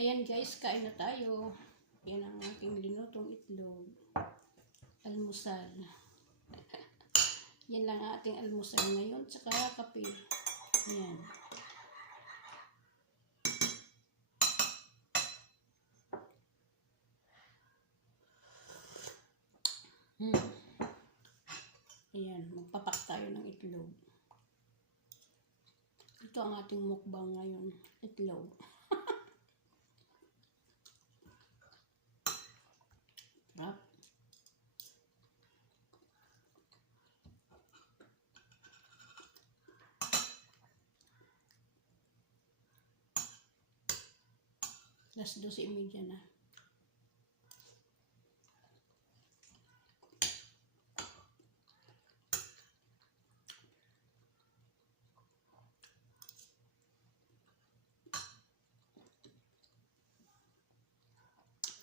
Ayan guys, kain na tayo. Yan ang aking linutong itlog. Almusal. Yan lang ang ating almusal ngayon. Tsaka kape. Ayan. Ayan, magpapak tayo ng itlog. Ito ang ating mukbang ngayon. Itlog. Sarap. Alas 12:30 na.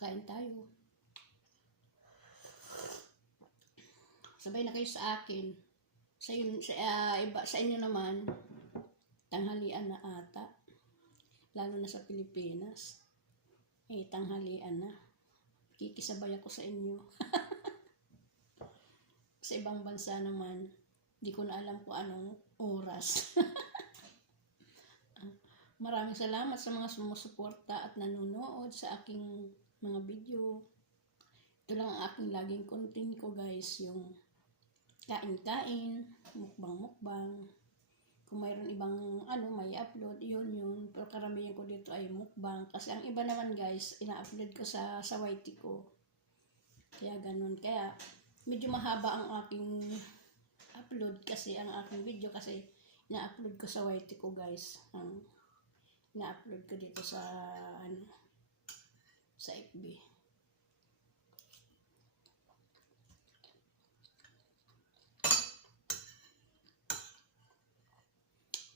Kain tayo. Sabay na kayo sa akin. Sa inyo naman, tanghalian na ata. Lalo na sa Pilipinas. Tanghalian na. Kikisabay ako sa inyo. Sa ibang bansa naman, di ko na alam kung anong oras. Maraming salamat sa mga sumusuporta at nanonood sa aking mga video. Ito lang ang aking laging content ko guys, yung kain-kain, mukbang-mukbang. Kung mayroon ibang may upload, yun. Pero karamihan ko dito ay mukbang. Kasi ang iba naman guys, ina-upload ko sa YT ko. Kaya ganun. Kaya medyo mahaba ang aking upload kasi ang aking video kasi ina-upload ko sa YT ko guys. Ina-upload ko dito sa sa FB.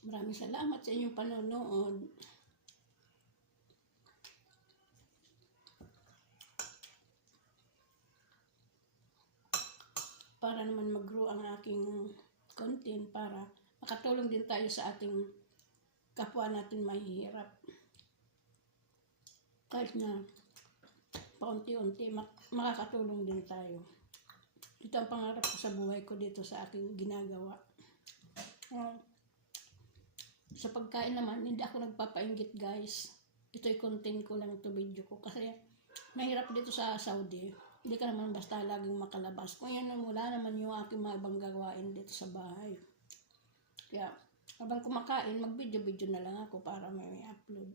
Maraming salamat sa inyong panonood. Para naman mag-grow ang aking content para makatulong din tayo sa ating kapwa natin mahihirap. Kahit na paunti-unti makakatulong din tayo. Ito ang pangarap ko sa buhay ko dito sa aking ginagawa. Sa pagkain naman, hindi ako nagpapainggit guys. Ito'y content ko lang ito video ko. Kasi mahirap dito sa Saudi. Hindi ka naman basta laging makalabas. Kung yun wala naman yung aking mga ibang gagawain dito sa bahay. Kaya habang kumakain, mag-video-video na lang ako para may upload.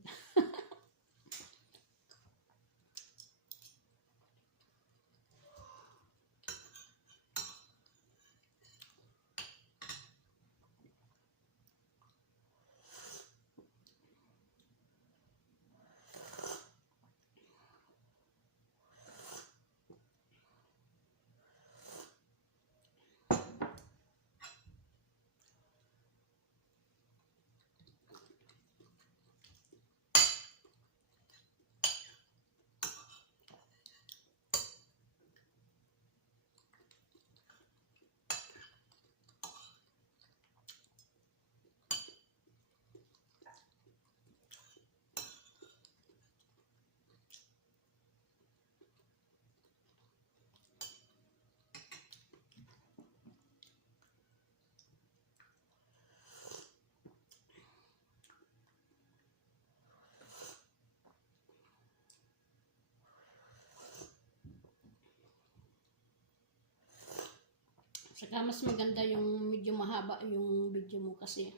Saka mas maganda yung medyo mahaba yung video mo kasi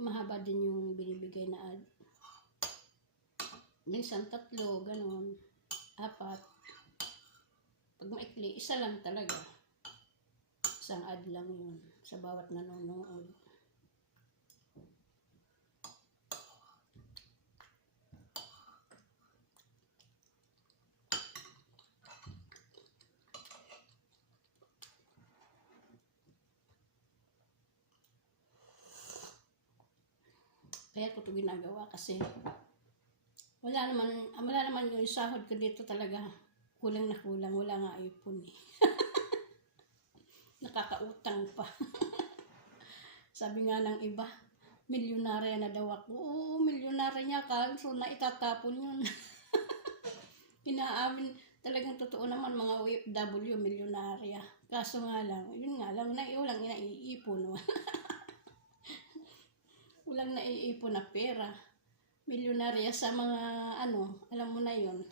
mahaba din yung binibigay na ad. Minsan 3, ganun, 4. Pag maikli, isa lang talaga. Isang ad lang yun sa bawat nanonood. Kaya ko ito ginagawa kasi wala naman yung sahod ko dito talaga. Kulang na kulang. Wala nga ipon eh. Nakakautang pa. Sabi nga ng iba, milyonarya na daw ako. Oo, milyonarya niya ka. So, naitatapon yun. Inaamin, talagang totoo naman mga OFW, milyonarya. Kaso nga lang, yun nga lang, walang naiipon. Walang naiipon na pera. Milyonarya sa mga, alam mo na yun.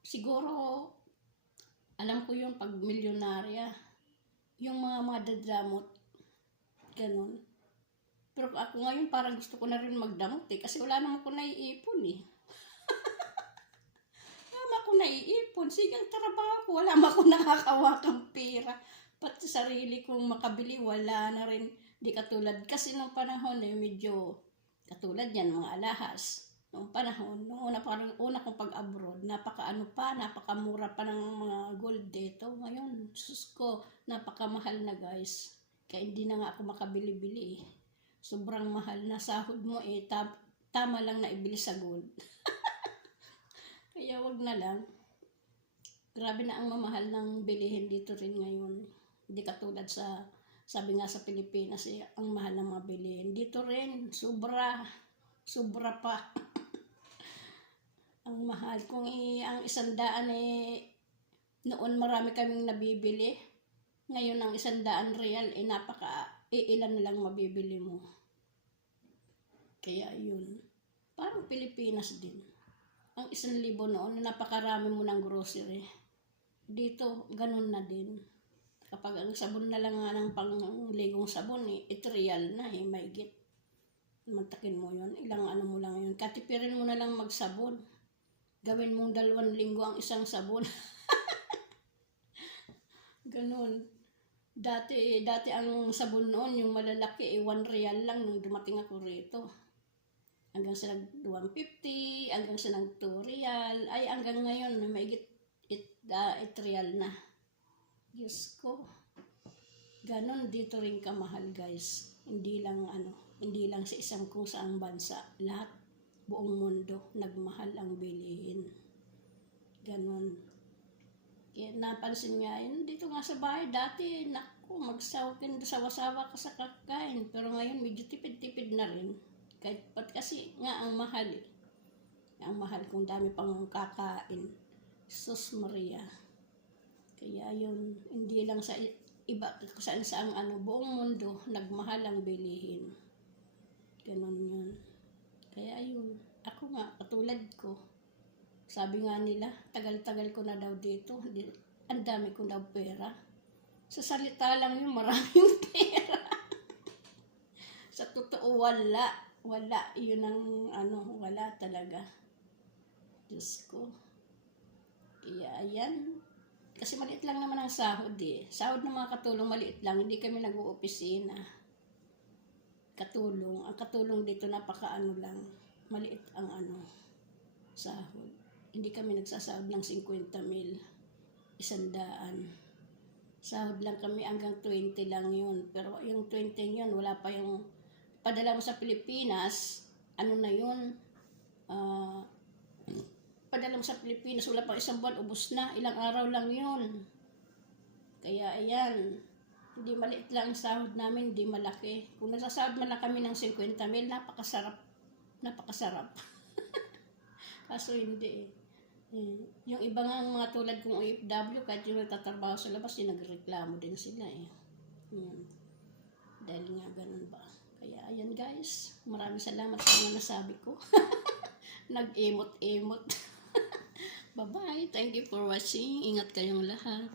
Siguro, alam ko yung pag milyonarya, yung mga madadamot, ganun. Pero ako ngayon parang gusto ko na rin magdamot kasi wala naman ko naiipon eh. Wala naman ako naiipon. Sigang trabaho ko, wala naman ako nakakawakang pera. Pati sarili kong makabili, wala na rin. Di katulad kasi nung panahon medyo katulad yan, mga alahas. Nung panahon, nung una kong pag-abroad, napakamura pa ng mga gold dito. Ngayon, sus ko, napakamahal na guys. Kaya hindi na nga ako makabili-bili. Sobrang mahal na sahod mo tama lang na ibili sa gold. Kaya wag na lang. Grabe na ang mamahal ng bilihin dito rin ngayon. Hindi katulad sabi nga sa Pilipinas, ang mahal ng mga bilihin. Dito rin, sobra pa. Ang mahal. Kung ang 100 noon marami kaming nabibili. Ngayon ang 100 real, ilan na lang mabibili mo. Kaya yun. Parang Pilipinas din. Ang 1,000 noon, napakarami mo ng grocery. Dito, ganun na din. Kapag ang sabon na lang nga ng pangligong sabon, real na maigit. Magtakin mo yun, ilang mo lang yun. Katipirin mo na lang magsabon. Gawin mong 2 linggo ang isang sabon. Ganun. Dati ang sabon noon, yung malalaki, 1 real lang nung dumating ako rito. Hanggang sa 150, hanggang sa 2 real, ay hanggang ngayon, maigit 8 real na. Diyos ko. Ganon dito rin kamahal guys. Hindi lang sa isang kung saang bansa. Lahat, buong mundo, nagmahal ang bilihin. Ganon. Kaya napansin nga yun, dito nga sa bahay, dati, magsawa-sawa ka sa kakain. Pero ngayon, medyo tipid-tipid na rin. Kasi nga ang mahal eh. Ang mahal kung dami pang kakain. Sus Maria. Kaya yun, hindi lang sa iba, saan buong mundo, nagmahal ang bilihin. Ganon yun. Kaya yun, ako nga, katulad ko, sabi nga nila, tagal-tagal ko na daw dito, ang dami ko daw pera. Sa salita lang yun, maraming pera. Sa totoo, wala. Yun ang wala talaga. Diyos ko. Kaya yan. Kasi maliit lang naman ang sahod eh. Sahod ng mga katulong maliit lang, hindi kami nag-uopisina. Katulong. Ang katulong dito lang. Maliit ang sahod. Hindi kami nagsasahod ng 50,000. 100. Sahod lang kami hanggang 20 lang yun. Pero yung 20 yun, wala pa yung padala mo sa Pilipinas, na yun, padala mo sa Pilipinas, wala pang 1 buwan, ubos na, ilang araw lang yun. Kaya ayan, hindi maliit lang ang sahod namin, hindi malaki. Kung nagsasahod man lang kami ng 50,000, napakasarap. Kaso hindi yung iba nga mga tulad kong OFW, kahit yung nagtatrabaho sa labas, nagreklamo din sila eh. Dahil nga ganun ba. Kaya ayan guys, maraming salamat sa mga nasabi ko. Nag-emot-emot. Bye-bye. Thank you for watching. Ingat kayong lahat.